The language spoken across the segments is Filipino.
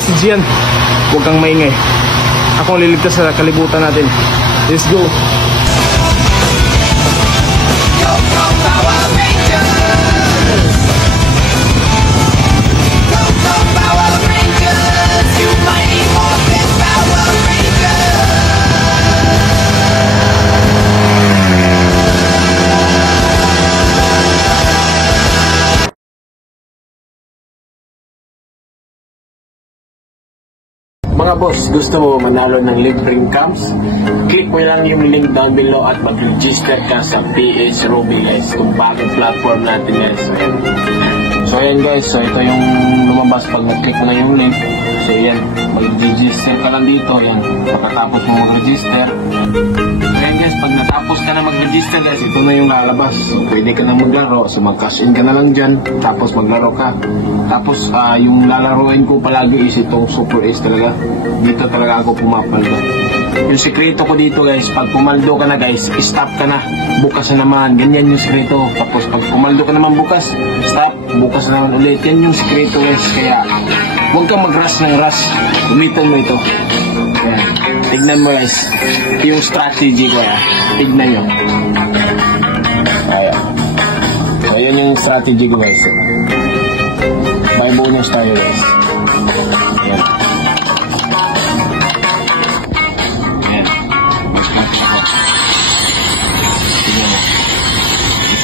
si Gian. Huwag kang maingay. Ako ang liligtas sa kalibutan natin. Let's go. Mga boss, gusto mo manalo ng libreng camps? Click mo lang yung link down below at mag-register ka sa PH Ruby guys, kung bagong platform natin guys. So ayan guys, so ito yung lumabas pag nag-click mo na yung link. So ayan, mag-register ka lang dito, ayan, pagkatapos mo mag-register. Ayan guys, pag natapos ka na mag-register guys, ito na yung lalabas. So pwede ka na maglaro, so mag-cash in ka na lang dyan, tapos maglaro ka. Tapos yung lalaroin ko palagi is itong Super Ace talaga. Dito talaga ako pumapaldo. Yung sekreto ko dito guys, pag pumaldo ka na guys, stop ka na, bukas na naman, ganyan yung sekreto. Tapos pag pumaldo ka naman bukas, stop, bukas na naman ulit. Yan yung sekreto guys, kaya huwag kang mag-rush ng rush, gamitin mo ito. Ayan. Tignan mo guys, yung strategy ko, tignan nyo. Ayan. Ayan yung strategy ko guys. May bonus tayo guys. Ayan. Ayan.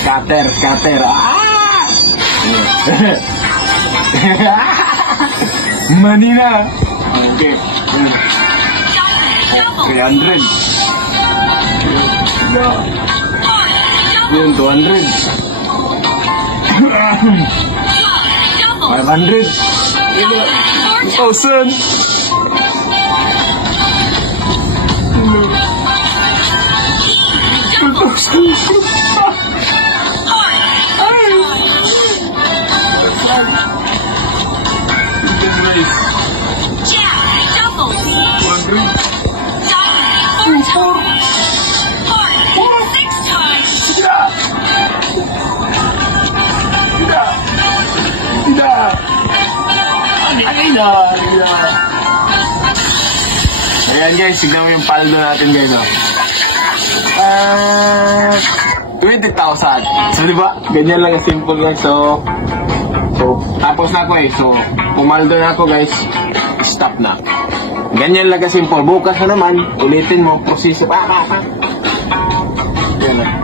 Scatter. Manila. Okay. 300. Yun, 200. 500. 1,000. 2,000. Ayan guys, tignan mo yung paldo natin guys. 20,000. So diba, ganyan lang simple guys. So tapos na ako So pumaldo na ako guys, stop na. Ganyan lang simple. Bukas na naman, ulitin mo, proseso. Yan na.